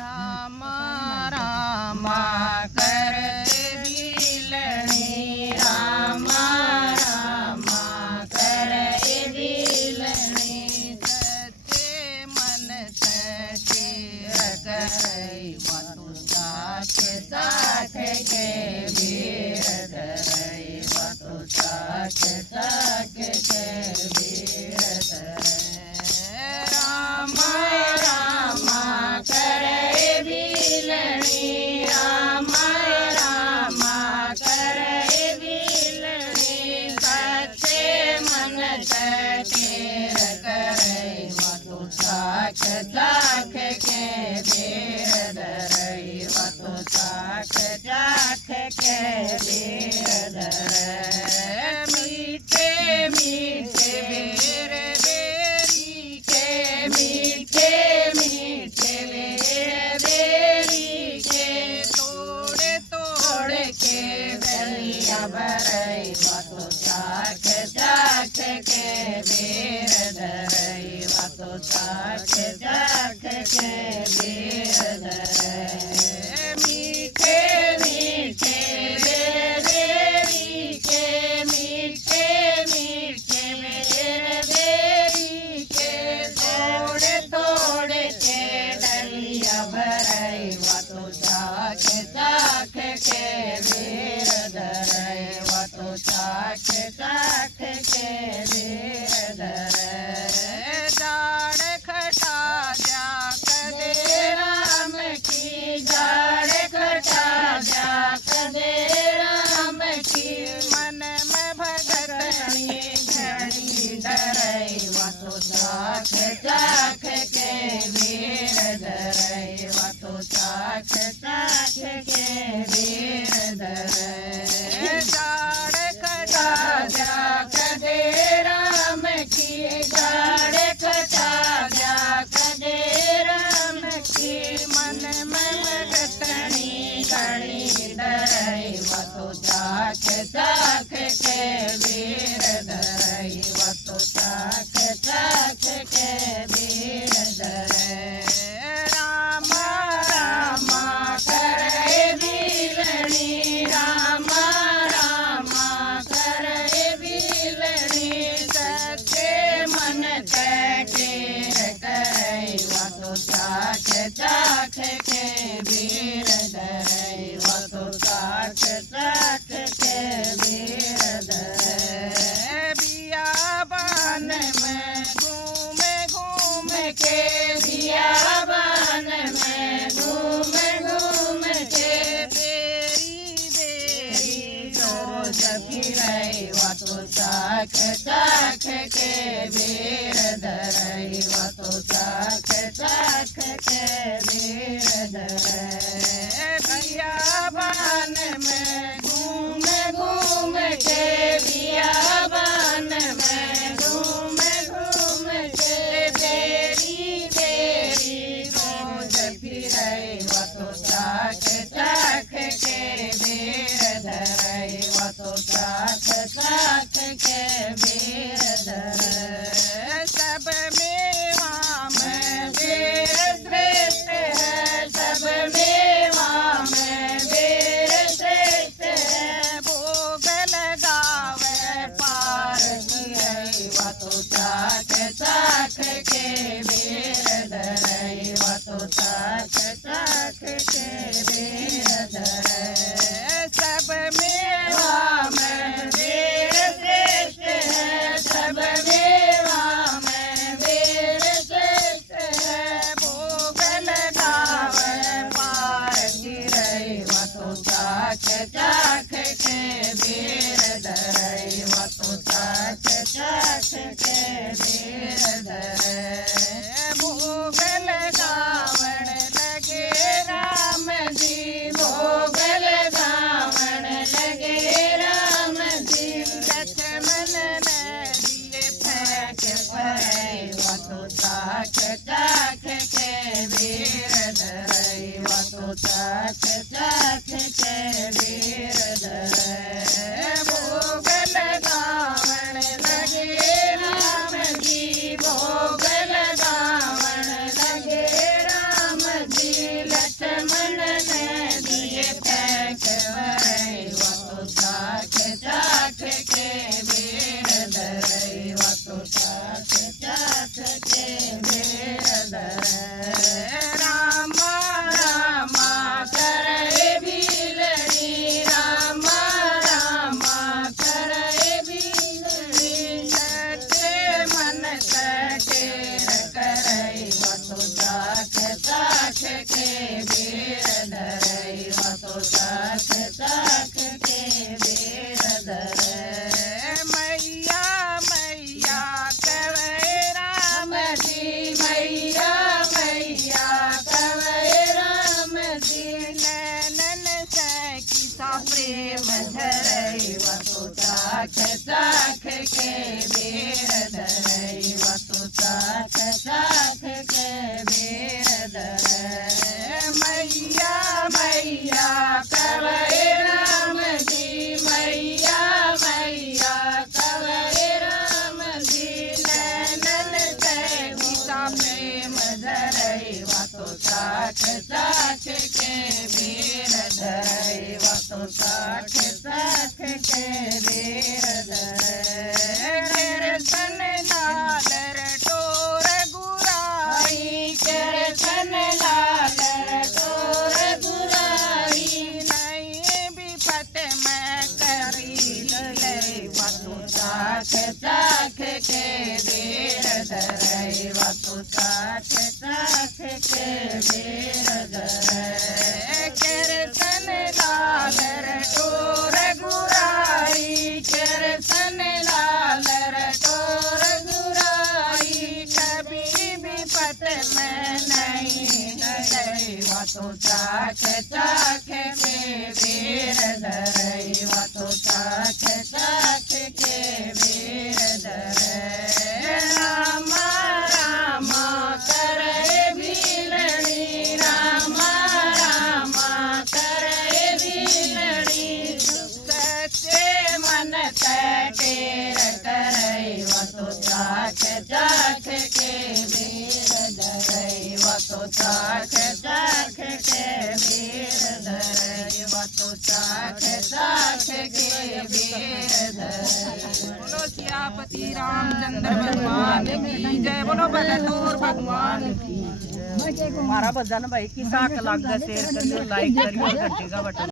राम राम करते बिलणी राम राम करे बिलणी सच्चे मन सचेर करई वतु साख साख के वीर धरई वतु साख साख के वीर धरई राम राम करे बिलणी राम राम करे बिलणी सच्चे मन सचेर करई वतु साख साख के वीर धरई वतु साख साख के वीर धरई मीठे मीठे वीर बेरी के मीठे मीठे वीर बेरी के तोड़े तोड़े के बलिया भरई वतु साख साख के वीर धरई वतु साख साख के वीर धरई मीठे मीठे वीर बेरी के मीठे मीठे वीर बेरी के तोड़े तोड़े के डलिया भरई वतु साख साख के वीर धरई वतु साख साख के वीर धरई जाड़ खटा जा कदे राम की जाड़ खटा जा कदे राम की मन में भगतनी घड़ी डरई वतु साख साख के वीर धरई वतु साख साख के वीर धरई जाड़ खटा जा कदे राम की जाड़ खटा जा कदे राम की मन में भगतनी घड़ी डरई वतु साख साख के वीर धरई वतु साख साख के वीर धरई राम राम करे बिलणी राम राम करे बिलणी सच्चे मन सचेर करई वतु साख साख के वीर धरई वतु साख साख के वीर धरई बियाबान में घूम घूम के बियाबान में घूम घूम के बेरी बेरी रोज फिरई वतु साख साख के वीर धरई वतु साख साख के वीर धरई बियाबान में घूम घूम के बियाबान में घूम घूम के बेरी बेरी रोज फिरई वतु साख साख के वीर धरई वतु साख साख के वीर धरई सब मेवा में वीर श्रेष्ठ है सब मेवा में वीर श्रेष्ठ है भोग लगावे पार गिरई वतु साख साख के वीर धरई वतु साख साख के वीर धरई सब मेवा में वीर श्रेष्ठ है सब मेवा में वीर श्रेष्ठ है भोग लगावे पार गिरई वतु साख साख के वीर धरई वतु साख साख के वीर धरई भोग लगावण लगे राम जी भोग लगावण लगे राम जी लक्ष्मण ने दिए फेंक पड़ई वतु साख साख के वीर धरई वतु साख साख के वीर धरई भोग लगावण लगे राम जी भोग लगावण लगे राम जी मधरई वातो चाख चाख के वीर धरई वातो चाख चाख के वीर धरई सन लाल टोर गुराई कीर्तन लाल टोर गुराई नहीं विपत में करी ले वातो चाख चाख के वीर धरई वातो चाख चाख के वीर धरई कीर्तन लाल टोर गुराई कीर्तन लाल टोर गुराई कभी विपत में नहीं डरे वातो चाख चाख के वीर धरई वातो चाख चाख के वीर धरई राम राम करे भीलड़ी राम राम करे भीलड़ी सच्चे मन टेर करई वातो चाख चाख के वीर धरई वातो चाख चाख के वीर धरई वातो चाख चाख के वीर धरई। बोलो सियापति रामचंद्र भगवान की जय। बोलो बलटोर भगवान की। हमारा भजन भाई की साख लग गए शेयर करियो लाइक करियो घंटी का बटन